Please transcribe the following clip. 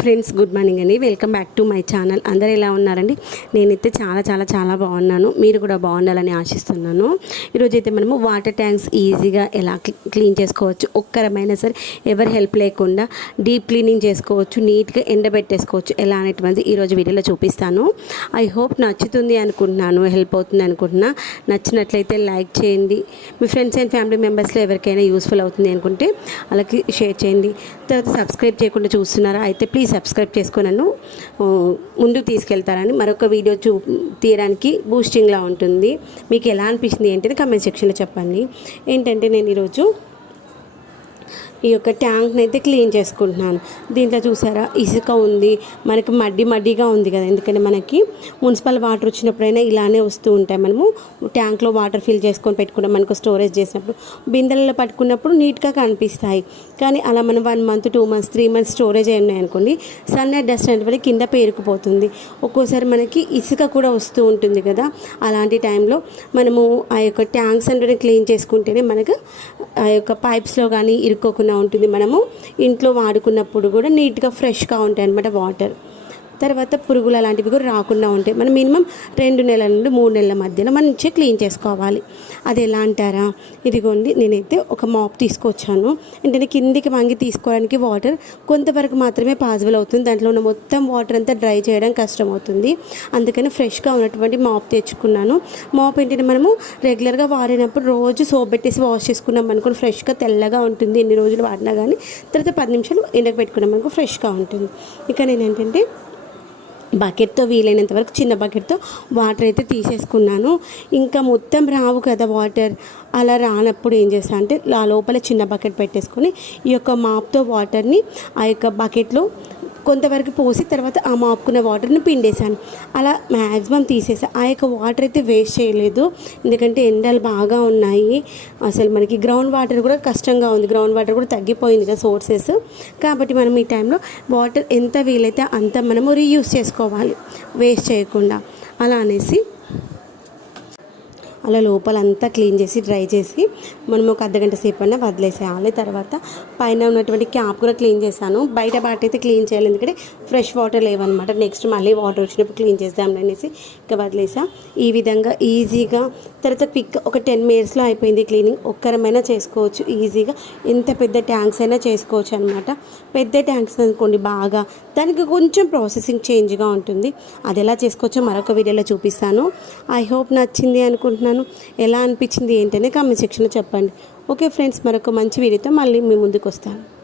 Friends good morning అండి. Welcome back to my channel. అందరు ఎలా ఉన్నారండి? నేనైతే చాలా చాలా చాలా బాగున్నాను. మీరు కూడా బాగుండాలని ఆశిస్తున్నాను. ఈరోజు అయితే మనము వాటర్ ట్యాంక్స్ ఈజీగా ఎలా క్లీన్ చేసుకోవచ్చు? ఒక్కరమైనా సరే ఎవరి హెల్ప్ లేకుండా డీప్ క్లీనింగ్ చేసుకోవచ్చు నీట్గా ఎండబెట్టేసుకోవచ్చు ఎలా అనేటువంటిది ఈరోజు వీడియోలో చూపిస్తాను. ఐ హోప్ నచ్చుతుంది అనుకుంటున్నాను హెల్ప్ అవుతుంది అనుకుంటున్నా. నచ్చినట్లయితే లైక్ చేయండి. మీ ఫ్రెండ్స్ అండ్ ఫ్యామిలీ మెంబర్స్లో ఎవరికైనా యూస్ఫుల్ అవుతుంది అనుకుంటే వాళ్ళకి షేర్ చేయండి. తర్వాత సబ్స్క్రైబ్ చేయకుండా చూస్తున్నారా? అయితే ప్లీజ్ సబ్స్క్రైబ్ చేసుకుని నన్ను ముందుకు తీసుకెళ్తారని మరొక వీడియో చూ తీయడానికి బూస్టింగ్లా ఉంటుంది. మీకు ఎలా అనిపించింది ఏంటని కమెంట్ సెక్షన్లో చెప్పండి. ఏంటంటే నేను ఈరోజు ఈ యొక్క ట్యాంక్ని అయితే క్లీన్ చేసుకుంటున్నాను. దీంట్లో చూసారా ఇసుక ఉంది. మనకి మడ్డి మడ్డిగా ఉంది కదా. ఎందుకంటే మనకి మున్సిపల్ వాటర్ వచ్చినప్పుడైనా ఇలానే వస్తూ ఉంటాయి మనము. ట్యాంక్లో వాటర్ ఫిల్ చేసుకొని పెట్టుకున్నాం మనకు స్టోరేజ్ చేసినప్పుడు బిందెలలో పట్టుకున్నప్పుడు నీట్గా కనిపిస్తాయి. కానీ అలా మనం one month two months three months storage అయి ఉన్నాయనుకోండి అనుకోండి సన్ డస్ట్ అనేటువంటి కింద పేరుకుపోతుంది. ఒక్కోసారి మనకి ఇసుక కూడా వస్తూ ఉంటుంది కదా. అలాంటి టైంలో మనము ఆ యొక్క ట్యాంక్స్ అంటే క్లీన్ చేసుకుంటేనే మనకు ఆ యొక్క పైప్స్లో కానీ ఇరుక్కోకుండా ఉంటుంది మనము. ఇంట్లో వాడుకున్నప్పుడు కూడా నీట్గా ఫ్రెష్గా ఉంటాయి అన్నమాట వాటర్. తర్వాత పురుగులు అలాంటివి కూడా రాకుండా ఉంటాయి. మనం మినిమం రెండు నెలల నుండి మూడు నెలల మధ్యలో మంచిగా క్లీన్ చేసుకోవాలి. అది ఎలా అంటారా? ఇదిగోండి నేనైతే ఒక మాప్ తీసుకొచ్చాను. అంటే కిందికి వంగి తీసుకోవడానికి వాటర్ కొంతవరకు మాత్రమే పాసిబుల్ అవుతుంది. దాంట్లో ఉన్న మొత్తం వాటర్ అంతా డ్రై చేయడం కష్టం అవుతుంది అందుకని ఫ్రెష్గా ఉన్నటువంటి మాప్ తెచ్చుకున్నాను. మాప్ ఏంటంటే మనము రెగ్యులర్గా వాడినప్పుడు రోజు సోప్ పెట్టేసి వాష్ చేసుకున్నాం అనుకోని ఫ్రెష్గా తెల్లగా ఉంటుంది. ఎన్ని రోజులు వాడినా కానీ తర్వాత పది నిమిషాలు ఎండకు పెట్టుకున్నాం అనుకో ఫ్రెష్గా ఉంటుంది. ఇక నేను ఏంటంటే బకెట్తో వీలైనంత వరకు చిన్న బకెట్తో వాటర్ అయితే తీసేసుకున్నాను. ఇంకా మొత్తం రావు కదా వాటర్. అలా రానప్పుడు ఏం చేస్తా అంటే ఆ లోపల చిన్న బకెట్ పెట్టేసుకొని ఈ యొక్క మాప్తో వాటర్ని ఆ యొక్క బకెట్లో కొంతవరకు పోసి తర్వాత ఆ మాపుకున్న వాటర్ని పిండేశాను. అలా మ్యాక్సిమం తీసేసా. ఆ యొక్క వాటర్ అయితే వేస్ట్ చేయలేదు. ఎందుకంటే ఎండలు బాగా ఉన్నాయి. అసలు మనకి గ్రౌండ్ వాటర్ కూడా కష్టంగా ఉంది. గ్రౌండ్ వాటర్ కూడా తగ్గిపోయింది కదా సోర్సెస్. కాబట్టి మనం ఈ టైంలో వాటర్ ఎంత వీలైతే అంత మనము రీయూస్ చేసుకోవాలి. వేస్ట్ చేయకుండా. అలా అనేసి అలా లోపలంతా క్లీన్ చేసి డ్రై చేసి మనం ఒక అర్ధగంట సేపు అన్నా వదిలేసేయాలి. తర్వాత పైన ఉన్నటువంటి క్యాప్ కూడా క్లీన్ చేశాను. బయట బాట అయితే క్లీన్ చేయాలి. ఎందుకంటే ఫ్రెష్ వాటర్ లేవన్నమాట. నెక్స్ట్ మళ్ళీ వాటర్ వచ్చినప్పుడు క్లీన్ చేద్దాం అనేసి ఇంకా వదిలేసా. ఈ విధంగా ఈజీగా తర్వాత క్విక్ ఒక టెన్ మినిట్స్లో అయిపోయింది క్లీనింగ్. ఒక్కరమైనా చేసుకోవచ్చు. ఈజీగా ఎంత పెద్ద ట్యాంక్స్ అయినా చేసుకోవచ్చు అనమాట పెద్ద ట్యాంక్స్ అనుకోండి బాగా. దానికి కొంచెం ప్రాసెసింగ్ చేంజ్గా ఉంటుంది. అది ఎలా చేసుకోవచ్చో మరొక వీడియోలో చూపిస్తాను. ఐ హోప్ నచ్చింది అనుకుంటున్నాను. ఎలా అనిపించింది ఏంటనే కామెంట్ సెక్షన్లో చెప్పండి. ఓకే ఫ్రెండ్స్ మరొక మంచి వీడియోతో మళ్ళీ మీ ముందుకు వస్తాను.